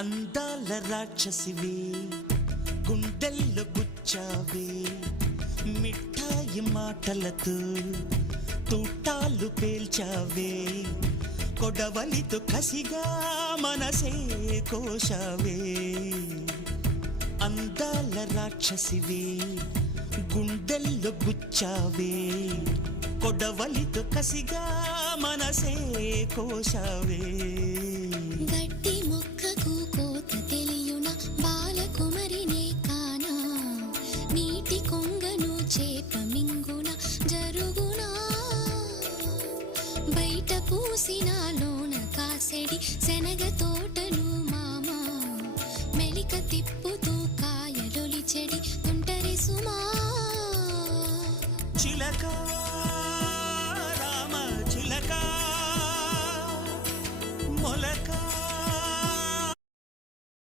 అందాల రాక్షసివే గుండెల్లో గుచ్చావే మిఠాయి మాటలతో తూటాలు పేల్చావే కొడవలితో కసిగా మనసే కోశావే అందాల రాక్షసివే గుండెల్లో గుచ్చావే కొడవలితో కసిగా మనసే కోశావే గట్టి మొక్కకు కోత తెలియున బాలకుమరినే కానా నీటి కొంగను చేప మింగున జరుగునా బయట పూసిన లోన కాసెడి శనగ తోటను మామ మెలిక తిప్పు